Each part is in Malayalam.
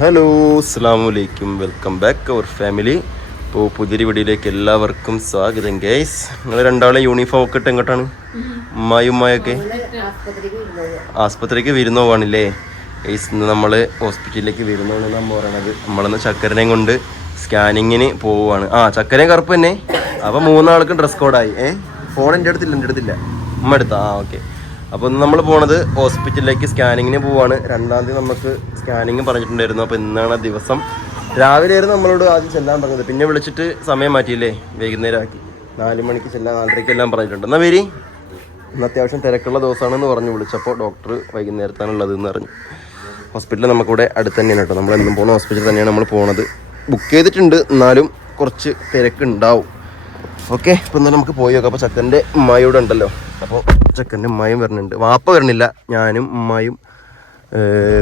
ഹലോ അസ്സലാമലൈക്കും, വെൽക്കം ബാക്ക് അവർ ഫാമിലി. ഇപ്പോൾ പുതിയൊരു വീഡിയോയിലേക്ക് എല്ലാവർക്കും സ്വാഗതം. ഗൈസ്, നിങ്ങൾ രണ്ടാളെ യൂണിഫോം ഒക്കെ ഇട്ട് എങ്ങോട്ടാണ്? ഉമ്മായൊക്കെ ആസ്പത്രിക്ക് വിരുന്ന് പോവാണില്ലേ? ഗൈസ്, ഇന്ന് നമ്മൾ ഹോസ്പിറ്റലിലേക്ക് വിരുന്നോണെന്ന് നമ്മൾ പറയണത്. നമ്മളിന്ന് ചക്കരനെയും കൊണ്ട് സ്കാനിങ്ങിന് പോവുകയാണ്. ചക്കരയും കറുപ്പ് തന്നെ. അപ്പോൾ മൂന്നാൾക്കും ഡ്രസ് കോഡായി. ഫോൺ എൻ്റെ അടുത്തില്ല ഉമ്മ എടുത്താ. ഓക്കെ. അപ്പോൾ ഇന്ന് നമ്മൾ പോണത് ഹോസ്പിറ്റലിലേക്ക് സ്കാനിങ്ങിന് പോവാണ്. 2-ാം തീയതി നമുക്ക് സ്കാനിങ് പറഞ്ഞിട്ടുണ്ടായിരുന്നു. അപ്പോൾ ഇന്നാണ് ദിവസം. രാവിലെ ആയിരുന്നു നമ്മളോട് ആദ്യം ചെല്ലാൻ പറഞ്ഞത്. പിന്നെ വിളിച്ചിട്ട് സമയം മാറ്റിയില്ലേ, വൈകുന്നേരം ആക്കി. 4 മണിക്ക് ചെല്ലാൻ, 4:30 എല്ലാം പറഞ്ഞിട്ടുണ്ട്. എന്നാൽ വരി, ഇന്ന് അത്യാവശ്യം തിരക്കുള്ള ദിവസമാണെന്ന് പറഞ്ഞ് വിളിച്ചപ്പോൾ ഡോക്ടർ വൈകുന്നേരത്താണുള്ളത് എന്ന് പറഞ്ഞു. ഹോസ്പിറ്റൽ നമുക്കിവിടെ അടുത്ത് തന്നെയാണ് കേട്ടോ. നമ്മളെന്നും പോകുന്ന ഹോസ്പിറ്റലിൽ തന്നെയാണ് നമ്മൾ പോകുന്നത്. ബുക്ക് ചെയ്തിട്ടുണ്ട്, എന്നാലും കുറച്ച് തിരക്കുണ്ടാവും. ഓക്കെ, ഇപ്പം ഇന്നലെ നമുക്ക് പോയി നോക്കാം. അപ്പോൾ ചക്കൻ്റെ ഉമ്മായോടെ ഉണ്ടല്ലോ. അപ്പോൾ ചക്കൻ്റെ ഉമ്മായും വരുന്നുണ്ട്, വാപ്പ വരണില്ല. ഞാനും ഉമ്മായും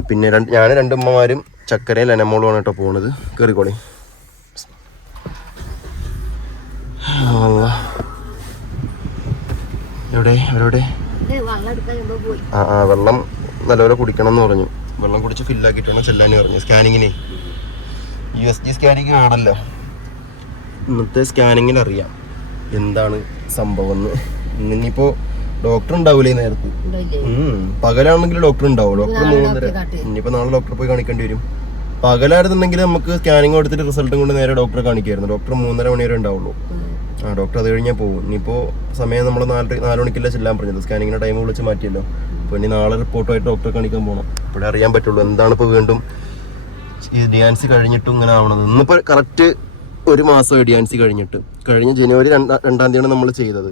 പിന്നെ ഞാൻ 2 ഉമ്മമാരും ചക്കരയും ലനമോളുമാണ് കേട്ടോ പോകുന്നത്. കയറിക്കോളി. എവിടെ അവരോടെ വെള്ളം നല്ലപോലെ കുടിക്കണം എന്ന് പറഞ്ഞു. വെള്ളം കുടിച്ച് ഫില്ലാക്കിയിട്ട് വേണം ചെല്ലാൻ പറഞ്ഞു. സ്കാനിങ്ങിന് USG സ്കാനിങ് ആണല്ലോ. ഇന്നത്തെ സ്കാനിങ്ങിൽ അറിയാം എന്താണ് സംഭവം എന്ന്. ഇന്നിപ്പോൾ ഡോക്ടർ ഉണ്ടാവൂലേ നേരത്തെ? പകലാണെങ്കിൽ ഡോക്ടർ ഉണ്ടാവും. ഡോക്ടർ 3:30. ഇനിയിപ്പോൾ നാളെ ഡോക്ടറെ പോയി കാണിക്കേണ്ടി വരും. പകലായിരുന്നുണ്ടെങ്കിൽ നമുക്ക് സ്കാനിങ് കൊടുത്തിട്ട് റിസൾട്ടും കൊണ്ട് നേരെ ഡോക്ടറെ കാണിക്കായിരുന്നു. ഡോക്ടർ 3:30 മണി വരെ ഉണ്ടാവുള്ളൂ. ഡോക്ടർ അത് കഴിഞ്ഞാൽ പോകും. ഇനിയിപ്പോൾ സമയം നമ്മൾ 4 മണിക്കല്ല ചെല്ലാൻ പറഞ്ഞത്. സ്കാനിങ്ങിൻ്റെ ടൈം വിളിച്ച് മാറ്റിയല്ലോ. അപ്പോൾ ഇനി നാളെ റിപ്പോർട്ടായിട്ട് ഡോക്ടറെ കാണിക്കാൻ പോകണം. ഇപ്പോഴേ അറിയാൻ പറ്റുള്ളൂ എന്താണ് ഇപ്പോൾ വീണ്ടും ഈ DNC കഴിഞ്ഞിട്ടും ഇങ്ങനെ ആവണത്. ഇന്നിപ്പോൾ കറക്റ്റ് 1 മാസമായി DNC കഴിഞ്ഞിട്ട്. കഴിഞ്ഞ ജനുവരി 2-ാം തീയതിയാണ് നമ്മൾ ചെയ്തത്.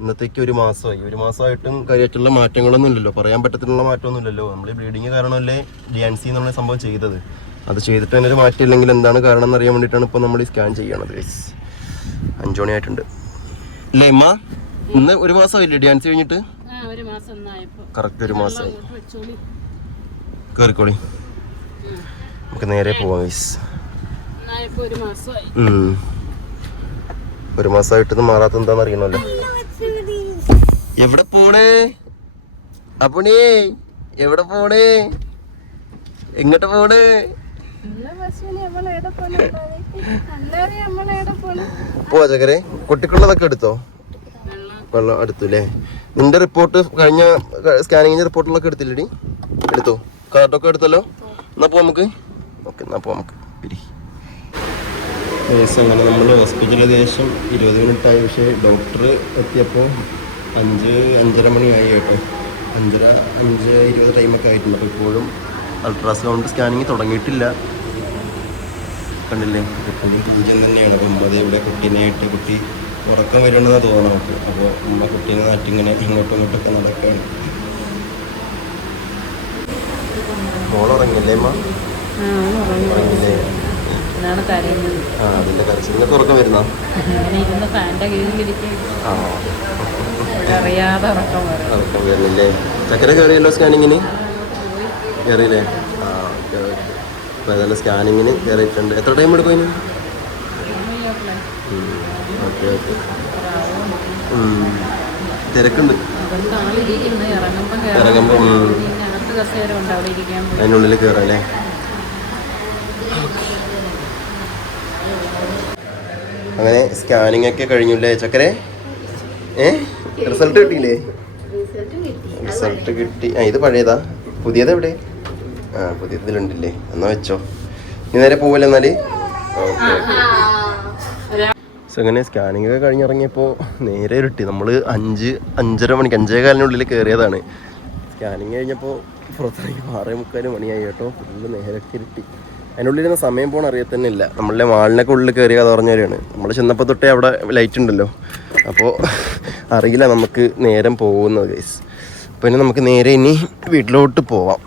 ഇന്നത്തേക്ക് 1 മാസമായി. 1 മാസമായിട്ടും കാര്യമായിട്ടുള്ള മാറ്റങ്ങളൊന്നും ഇല്ലല്ലോ. പറയാൻ പറ്റത്തിലുള്ള മാറ്റമൊന്നും ഇല്ലല്ലോ. നമ്മൾ ഈ ബ്ലീഡിങ് കാരണമല്ലേ DNC എന്നുള്ള സംഭവം ചെയ്തത്. അത് ചെയ്തിട്ട് തന്നെ ഒരു മാറ്റം ഇല്ലെങ്കിൽ എന്താണ് കാരണം എന്നറിയാൻ വേണ്ടിയിട്ടാണ് ഇപ്പോൾ നമ്മൾ ഈ സ്കാൻ ചെയ്യണത്. 5 മണിയായിട്ടുണ്ട് അല്ലേ അമ്മ? ഇന്ന് 1 മാസമായില്ലേ DNC കഴിഞ്ഞിട്ട്? കറക്റ്റ് 1 മാസമായി. കയറിക്കോളി, നമുക്ക് നേരെ പോവാം. 1 മാസമായിട്ട് മാറാത്ത എന്താന്ന് അറിയണല്ലോ. എവിടെ പോണേ അപ്പണി? എവിടെ പോണേ? എങ്ങോട്ട് പോണേ? പോവാ ചക്കരെ. കുട്ടിക്കുള്ളതൊക്കെ എടുത്തോ? വെള്ളം എടുത്തു അല്ലേ? നിന്റെ റിപ്പോർട്ട് കഴിഞ്ഞ സ്കാനിങ്ങിന്റെ റിപ്പോർട്ടുകളൊക്കെ എടുത്തില്ലേടി? എടുത്തോ? കാർഡൊക്കെ എടുത്തല്ലോ. എന്നാ പോ നമുക്ക്. ഓക്കെ, എന്നാ പോ നമുക്ക്. അങ്ങനെ നമ്മൾ ഹോസ്പിറ്റലിൽ ഏകദേശം 20 മിനിറ്റായി. പക്ഷേ ഡോക്ടർ എത്തിയപ്പോൾ 5-5:30 മണിയായി കേട്ടോ. 5:20 ടൈമൊക്കെ ആയിട്ടുണ്ട്. അപ്പോൾ ഇപ്പോഴും അൾട്രാസൗണ്ട് സ്കാനിങ് തുടങ്ങിയിട്ടില്ല. കണ്ടില്ലേ, കുട്ടീൻ്റെ 0 തന്നെയാണ്. അപ്പോൾ ഉമ്മ ഇവിടെ കുട്ടീനായിട്ട്, കുട്ടി ഉറക്കം വരുന്നതാണ് തോന്നണം നമുക്ക്. അപ്പോൾ ഉമ്മ കുട്ടീനെ നാട്ടിങ്ങനെ ഇങ്ങോട്ടും ഇങ്ങോട്ടൊക്കെ നടക്കുകയാണ്. മോളുറങ്ങില്ലേ അമ്മ? ഉറങ്ങില്ലേ? അതിന്റെ കരച്ചിലൊക്കെ ഉറക്കം വരുന്ന ഉറക്കം വരുന്നില്ലേ? ചക്കര കയറിയല്ലോ സ്കാനിങ്ങിന്. കയറിയില്ലേ? അപ്പോൾ ഏതായാലും സ്കാനിങ്ങിന് കയറിയിട്ടുണ്ട്. എത്ര ടൈം എടുക്കും അതിന്? Okay okay. തിരക്കുണ്ട് ഇറങ്ങുമ്പോൾ. അതിനുള്ളിൽ കയറാം അല്ലേ? അങ്ങനെ സ്കാനിങ് ഒക്കെ കഴിഞ്ഞില്ലേ ചക്കരെ? റിസൾട്ട് കിട്ടിയില്ലേ? റിസൾട്ട് കിട്ടി. ഇത് പഴയതാ, പുതിയത് എവിടെ? പുതിയതിലുണ്ടല്ലേ? എന്നാ വെച്ചോ. ഇനി നേരെ പോവല്ലേ എന്നാല്? Okay okay. അങ്ങനെ സ്കാനിങ് ഒക്കെ കഴിഞ്ഞിറങ്ങിയപ്പോൾ നേരെ ഇരുട്ടി. നമ്മൾ 5-5:30 മണിക്ക് 5:15 കയറിയതാണ്. സ്കാനിങ് കഴിഞ്ഞപ്പോൾ പുറത്തേക്ക് 6:45 മണിയായി കേട്ടോ. ഫുള്ള് നേരൊക്കെ ഇരുട്ടി. അതിനുള്ളിരുന്ന സമയം പോകണം അറിയത്തന്നെ ഇല്ല. നമ്മളുടെ മാളിനൊക്കെ ഉള്ളിൽ കയറിയ കഥ പറഞ്ഞവരാണ്. നമ്മൾ ചെന്നപ്പോൾ തൊട്ടേ അവിടെ ലൈറ്റ് ഉണ്ടല്ലോ. അപ്പോൾ അറിയില്ല നമുക്ക് നേരം പോകുന്നത് ഗൈസ്. പിന്നെ നമുക്ക് നേരെ ഇനി വീട്ടിലോട്ട് പോവാം.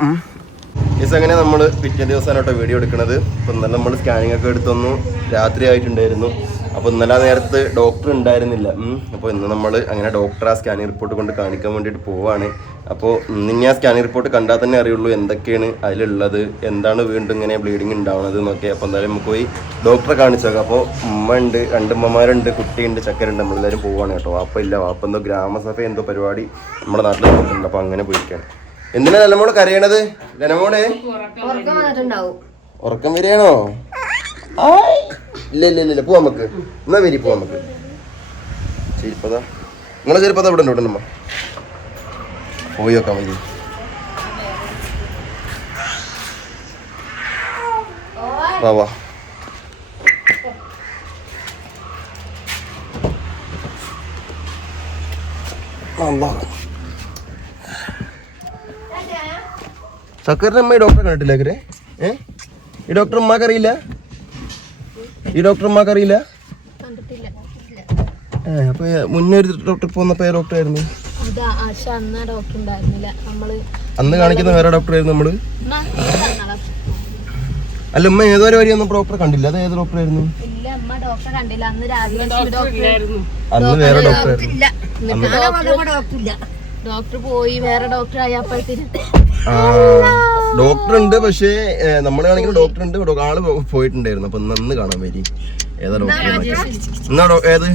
അങ്ങനെ നമ്മൾ പിറ്റേ ദിവസമാണ് കേട്ടോ വീഡിയോ എടുക്കുന്നത്. അപ്പോൾ ഇന്നലെ നമ്മൾ സ്കാനിങ് ഒക്കെ എടുത്തൊന്നു രാത്രി ആയിട്ടുണ്ടായിരുന്നു. അപ്പോൾ ഇന്നലെ നേരത്ത് ഡോക്ടർ ഉണ്ടായിരുന്നില്ല. അപ്പോൾ ഇന്ന് നമ്മൾ അങ്ങനെ ഡോക്ടർ ആ സ്കാനിങ് റിപ്പോർട്ട് കൊണ്ട് കാണിക്കാൻ വേണ്ടിയിട്ട് പോവാണ്. അപ്പോൾ ഇന്ന് ആ സ്കാനിങ് റിപ്പോർട്ട് കണ്ടാൽ തന്നെ അറിയുള്ളൂ എന്തൊക്കെയാണ് അതിലുള്ളത്, എന്താണ് വീണ്ടും ഇങ്ങനെ ബ്ലീഡിങ് ഉണ്ടാവുന്നത് എന്നൊക്കെ. അപ്പോൾ എന്തായാലും നമുക്ക് പോയി ഡോക്ടറെ കാണിച്ചേക്കാം. അപ്പോൾ ഉമ്മ ഉണ്ട്, 2 ഉമ്മമാരുണ്ട്, കുട്ടിയുണ്ട്, ചക്കരുണ്ട്. നമ്മളെല്ലാവരും പോവാണ് കേട്ടോ. വാപ്പ ഇല്ല. വാപ്പ എന്തോ ഗ്രാമസഭ എന്തോ പരിപാടി നമ്മുടെ നാട്ടിൽ നടക്കുന്നുണ്ട്. അപ്പോൾ അങ്ങനെ പോയിരിക്കുകയാണ്. എന്തിനാ ലനമോള് കരയണത്? ലനമോളെ ഉറക്കം വരികയാണോ? ഇല്ല പോവാ നമുക്ക്. എന്നാ വരി പോവാ നമുക്ക്. ചെരുപ്പതാ നിങ്ങളെ ചെരുപ്പതാ ഇവിടെ ഉണ്ടോ നമ്മ? പോയി നോക്കാം വരി. വാ വാ. സക്കറിന്റെ അമ്മ ഈ ഡോക്ടറെ കണ്ടിട്ടില്ലേ? ഈ ഡോക്ടർ ഉമ്മാക്ക് അറിയില്ല? അപ്പൊ മുന്നേ ഒരു ഡോക്ടർ പോന്നപ്പോ ഡോക്ടർ ആയിരുന്നു അന്ന് കാണിക്കുന്ന വേറെ ഡോക്ടർ ആയിരുന്നു നമ്മള്. അല്ല ഉമ്മ ഏതോ വരി ഒന്നും ഡോക്ടറെ കണ്ടില്ല. അത് ഏത് ഡോക്ടർ ആയിരുന്നു? അന്ന് വേറെ ഡോക്ടർ ഡോക്ടർ പോയി വേറെ ഡോക്ടർ ആയപ്പോഴത്തേന് ഡോക്ടർ ഉണ്ട്. പക്ഷേ നമ്മള് കാണിക്കുന്ന ഡോക്ടർ ഉണ്ട്. ആള് പോയിട്ടുണ്ടായിരുന്നു. അപ്പൊ ഇന്ന് കാണാൻ വരി. ഏതാ ഡോക്ടർ? ഏത്?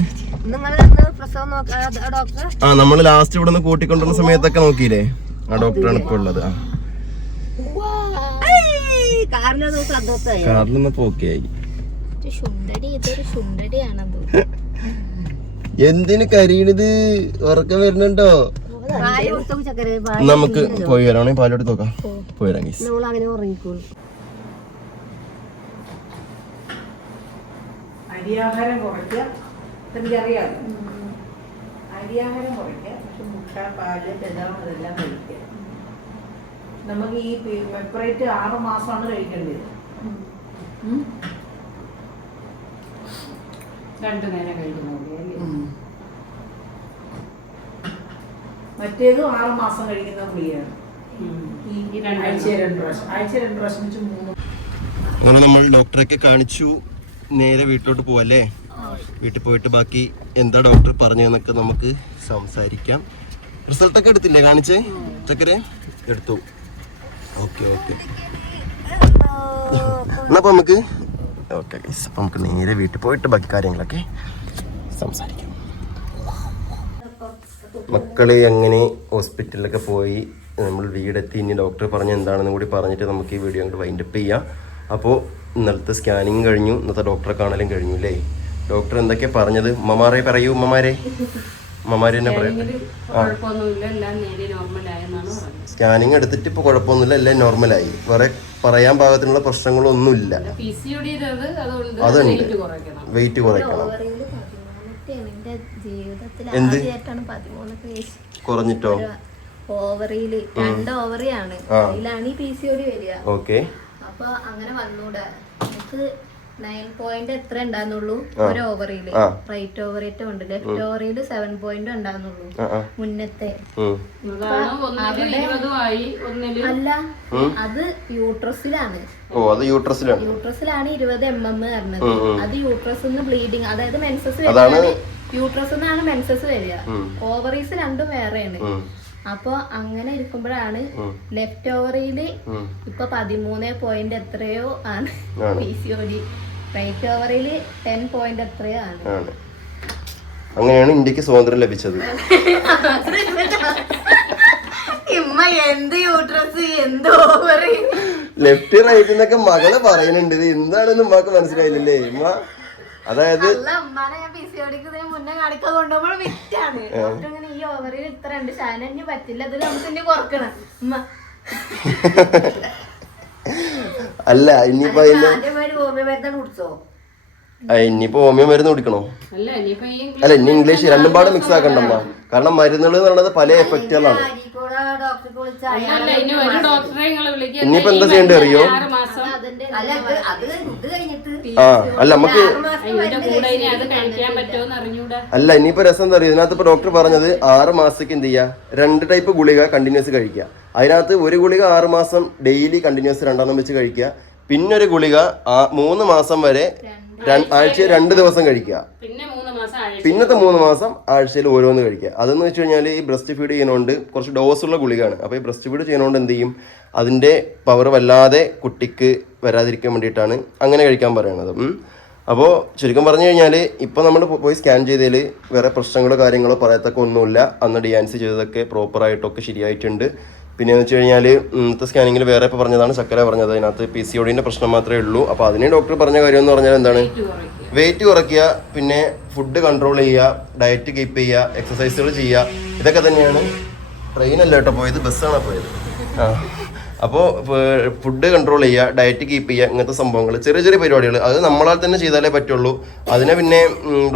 നമ്മള് ലാസ്റ്റ് ഇവിടെ നിന്ന് കൂട്ടിക്കൊണ്ടുവരുന്ന സമയത്തൊക്കെ നോക്കിയില്ലേ? ആ ഡോക്ടറാണ് ഇപ്പൊ ഉള്ളത്. കാറിലൊന്നപ്പോ ഓക്കെ ആയി. എന്തിന് കരിയണത്? ഉറക്കം വരുന്നുണ്ടോ? നമുക്ക് പോയി വരാണെങ്കിൽ പാലോട്ട് നോക്കാം. പോയി വരാം. അരിയാഹാരം കുറയ്ക്കുക, എനിക്കറിയാം. അരിയാഹാരം കുറയ്ക്കുക, പക്ഷെ മുട്ട, പാല്, ബദാം അതെല്ലാം കഴിക്കുക. നമുക്ക് ഈ മെപ്രൈറ്റ് 6 മാസമാണ് കഴിക്കേണ്ടത്. 2 നേരം കഴിക്കുന്ന മറ്റേത് 6 മാസം കഴിക്കുന്ന ഗുളികയാണ്. ആഴ്ച 2 പ്രാവശ്യം വെച്ച് 3. അങ്ങനെ നമ്മൾ ഡോക്ടറൊക്കെ കാണിച്ചു. നേരെ വീട്ടിലോട്ട് പോവല്ലേ? വീട്ടിൽ പോയിട്ട് ബാക്കി എന്താ ഡോക്ടർ പറഞ്ഞതെന്നൊക്കെ നമുക്ക് സംസാരിക്കാം. റിസൾട്ടൊക്കെ എടുത്തില്ലേ? കാണിച്ചേ ചക്കരെ എടുത്തു. ഓക്കെ എന്നാ നമുക്ക് നമുക്ക് നേരെ വീട്ടിൽ പോയിട്ട് ബാക്കി കാര്യങ്ങളൊക്കെ സംസാരിക്കാം. മക്കളെ അങ്ങനെ ഹോസ്പിറ്റലിലൊക്കെ പോയി നമ്മൾ വീടെത്തി. ഇനി ഡോക്ടർ പറഞ്ഞ എന്താണെന്ന് കൂടി പറഞ്ഞിട്ട് നമുക്ക് ഈ വീഡിയോ അങ്ങോട്ട് വൈൻഡപ്പ് ചെയ്യാം. അപ്പോൾ ഇന്നലത്തെ സ്കാനിങ് കഴിഞ്ഞു, ഇന്നത്തെ ഡോക്ടറെ കാണലും കഴിഞ്ഞു അല്ലേ? ഡോക്ടർ എന്തൊക്കെയാ പറഞ്ഞത്? ഉമ്മമാരെ പറയൂ. ഉമ്മമാരെ തന്നെ പറയട്ടെ. സ്കാനിങ് എടുത്തിട്ട് ഇപ്പൊ കുഴപ്പമൊന്നുമില്ല, എല്ലാം നോർമലായി. വേറെ പറയാൻ പാകത്തിനുള്ള പ്രശ്നങ്ങളൊന്നുമില്ല. അതുണ്ട്, വെയിറ്റ് കുറയ്ക്കണം. എന്ത് കുറഞ്ഞിട്ടോ? ഓവറിയില് 2 ഓവറിയാണ്, അതിലാണ് ഈ PCOD വരിക. ഓക്കെ. അപ്പൊ അങ്ങനെ വന്നൂടെ? എനിക്ക് 9 പോയിന്റ് എത്ര ഉണ്ടായിരുന്നുള്ളൂ ഒരു ഓവറിയില്. റൈറ്റ് ഓവറേറ്റ് ഉണ്ട്, ലെഫ്റ്റ് ഓവറിയില് 7 പോയിന്റ് ഉണ്ടായിരുന്നുള്ളൂ മുന്നത്തെ. അല്ല, അത് യൂട്രസിലാണ്. യൂട്രസിലാണ് 20 mm പറഞ്ഞത്. അത് യൂട്രസിന്ന് ബ്ലീഡിങ്, അതായത് മെൻസസ് വരികയാണ്. യൂട്രസിന്നാണ് മെൻസസ് വരിക. ഓവറീസ് രണ്ടും വേറെയാണ്. അപ്പൊ അങ്ങനെ ഇരിക്കുമ്പോഴാണ് ലെഫ്റ്റ് ഓവറിയില് ഇപ്പൊ 13 പോയിന്റ് എത്രയോ ആണ് PCOD. റൈറ്റ് ഓവറിയില് 10 പോയിന്റ് എത്രയോ ആണ്. അങ്ങനെയാണ് ഇന്ത്യക്ക് സ്വാതന്ത്ര്യം ലഭിച്ചത്. ഇമ്മ എന്ത് യൂട്രസ്, എന്ത് ഓവറി, ലെഫ്റ്റ് റൈറ്റ് എന്നൊക്കെ മകള് പറയുന്നുണ്ട്. ഇത് എന്താണെന്ന് ഉമ്മാക്ക് മനസ്സിലായില്ലേ ഉമ്മ? അതായത് മുന്നേ കാണിക്കാൻ കൊണ്ടുപോകുമ്പോൾ വിറ്റാണ്. ഇങ്ങനെ ഈ ഓവറിൽ ഇത്ര ഉണ്ട്, ഷാനു പറ്റില്ല, അത് നമുക്ക് ഇനി കുറക്കണം. അല്ല ഇനിയിപ്പോ ഇനിയിപ്പോ ഹോമിയോ മരുന്ന് കുടിക്കണോ? അല്ല ഇനി ഇംഗ്ലീഷ് രണ്ടും പാടെ മിക്സ് ആക്കണ്ടമ്മ. കാരണം മരുന്നുകൾ എന്ന് പറയുന്നത് പല എഫക്റ്റുകളാണ്. ഇനിയിപ്പോ എന്താ ചെയ്യേണ്ടത് അറിയോ? അല്ല നമുക്ക് അല്ല ഇനിയിപ്പോ രസം എന്താ അറിയോ? ഇതിനകത്ത് ഇപ്പൊ ഡോക്ടർ പറഞ്ഞത് 6 മാസത്തേക്ക് എന്ത് ചെയ്യാ, 2 ടൈപ്പ് ഗുളിക കണ്ടിന്യൂസ് കഴിക്കുക. അതിനകത്ത് ഒരു ഗുളിക 6 മാസം ഡെയിലി കണ്ടിന്യൂസ് 2 വെച്ച് കഴിക്കുക. പിന്നൊരു ഗുളിക 3 മാസം വരെ ആഴ്ചയിൽ 2 ദിവസം കഴിക്കുക. പിന്നത്തെ 3 മാസം ആഴ്ചയിൽ ഓരോന്ന് കഴിക്കുക. അതെന്ന് വെച്ച് കഴിഞ്ഞാൽ ഈ ബ്രസ്റ്റ് ഫീഡ് ചെയ്യുന്നതുകൊണ്ട് കുറച്ച് ഡോസുള്ള ഗുളികയാണ്. അപ്പോൾ ഈ ബ്രസ്റ്റ് ഫീഡ് ചെയ്യുന്നതുകൊണ്ട് എന്ത് ചെയ്യും, അതിൻ്റെ പവർ വല്ലാതെ കുട്ടിക്ക് വരാതിരിക്കാൻ വേണ്ടിയിട്ടാണ് അങ്ങനെ കഴിക്കാൻ പറയണത്. അപ്പോൾ ചുരുക്കം പറഞ്ഞു കഴിഞ്ഞാൽ ഇപ്പോൾ നമ്മൾ പോയി സ്കാൻ ചെയ്തതിൽ വേറെ പ്രശ്നങ്ങളോ കാര്യങ്ങളോ പറയത്തൊക്കെ ഒന്നുമില്ല. അന്ന് DNC ചെയ്തതൊക്കെ പ്രോപ്പറായിട്ടൊക്കെ ശരിയായിട്ടുണ്ട്. പിന്നെ എന്ന് വെച്ച് കഴിഞ്ഞാൽ ഇന്നത്തെ സ്കാനിങ്ങിൽ വേറെ ഇപ്പോൾ പറഞ്ഞതാണ് ചക്കര പറഞ്ഞത്, അതിനകത്ത് PCODന്റെ പ്രശ്നം മാത്രമേ ഉള്ളൂ. അപ്പോൾ അതിന് ഡോക്ടർ പറഞ്ഞ കാര്യം എന്ന് പറഞ്ഞാൽ എന്താണ്, വെയിറ്റ് കുറയ്ക്കുക, പിന്നെ ഫുഡ് കൺട്രോൾ ചെയ്യുക, ഡയറ്റ് കീപ്പ് ചെയ്യുക, എക്സസൈസുകൾ ചെയ്യുക, ഇതൊക്കെ തന്നെയാണ്. ട്രെയിനല്ല കേട്ടോ പോയത്, ബസ്സാണ് പോയത്. അപ്പോൾ ഫുഡ് കൺട്രോൾ ചെയ്യുക, ഡയറ്റ് കീപ്പ് ചെയ്യുക, ഇങ്ങനത്തെ സംഭവങ്ങൾ, ചെറിയ ചെറിയ പരിപാടികൾ, അത് നമ്മളാൽ തന്നെ ചെയ്താലേ പറ്റുള്ളൂ. അതിനെ പിന്നെ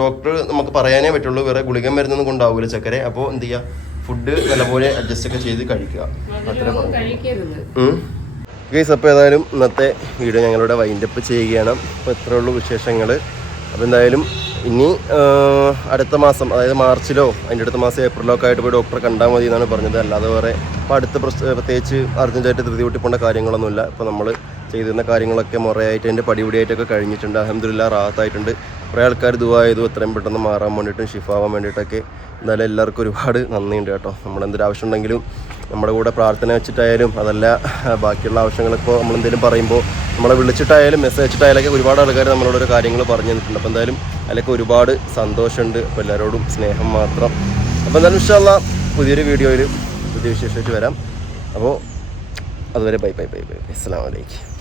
ഡോക്ടർ നമുക്ക് പറയാനേ പറ്റുള്ളൂ, വേറെ ഗുളിക മരുന്നൊന്നും കൊണ്ടാവില്ല ചക്കരെ. അപ്പോൾ എന്ത് ചെയ്യുക, ഫുഡ് നല്ലപോലെ അഡ്ജസ്റ്റ് ഒക്കെ ചെയ്ത് കഴിക്കുക, അത്ര പറഞ്ഞു. ഗൈസ്, അപ്പോൾ ഏതായാലും ഇന്നത്തെ വീഡിയോ ഞങ്ങളിവിടെ വൈൻഡപ്പ് ചെയ്യുകയാണ്. അപ്പോൾ ഇത്രയേ ഉള്ളൂ വിശേഷങ്ങൾ. അപ്പോൾ എന്തായാലും ഇനി അടുത്ത മാസം, അതായത് മാർച്ചിലോ അതിൻ്റെ അടുത്ത മാസം ഏപ്രിലോ ഒക്കെ ആയിട്ട് പോയി ഡോക്ടറെ കണ്ടാൽ മതി എന്നാണ് പറഞ്ഞത്. അല്ലാതെ വേറെ ഇപ്പോൾ അടുത്ത പ്രത്യേകിച്ച് അർജൻറ്റായിട്ട് ധൃതി കൂട്ടിപ്പോണ്ട കാര്യങ്ങളൊന്നുമില്ല. ഇപ്പോൾ നമ്മൾ ചെയ്തിരുന്ന കാര്യങ്ങളൊക്കെ മുറയായിട്ട് അതിൻ്റെ പടിപടിയായിട്ടൊക്കെ കഴിഞ്ഞിട്ടുണ്ട്. അൽഹംദുലില്ലാഹ് റാഹത്തായിട്ടുണ്ട്. കുറേ ആൾക്കാർ ദുആ ചെയ്തു എത്രയും പെട്ടെന്ന് മാറാൻ വേണ്ടിയിട്ടും ഷിഫാവാൻ വേണ്ടിയിട്ടൊക്കെ. എന്തായാലും എല്ലാവർക്കും ഒരുപാട് നന്ദിയുണ്ട് കേട്ടോ. നമ്മളെന്തൊരു ആവശ്യം ഉണ്ടെങ്കിലും നമ്മുടെ കൂടെ പ്രാർത്ഥന വെച്ചിട്ടായാലും അതല്ല ബാക്കിയുള്ള ആവശ്യങ്ങളിപ്പോൾ നമ്മളെന്തെങ്കിലും പറയുമ്പോൾ നമ്മളെ വിളിച്ചിട്ടായാലും മെസ്സേജ് അയച്ചിട്ടായാലൊക്കെ ഒരുപാട് ആൾക്കാർ നമ്മളോടൊരു കാര്യങ്ങൾ പറഞ്ഞു തന്നിട്ടുണ്ട്. അപ്പോൾ എന്തായാലും അതിലൊക്കെ ഒരുപാട് സന്തോഷമുണ്ട്. അപ്പോൾ എല്ലാവരോടും സ്നേഹം മാത്രം. അപ്പോൾ എന്തായാലും ഇൻഷാ അല്ലാഹ് പുതിയൊരു വീഡിയോയിൽ പുതിയ വിശേഷമായിട്ട് വരാം. അപ്പോൾ അതുവരെ ബൈ. അസ്സലാമു അലൈക്കും.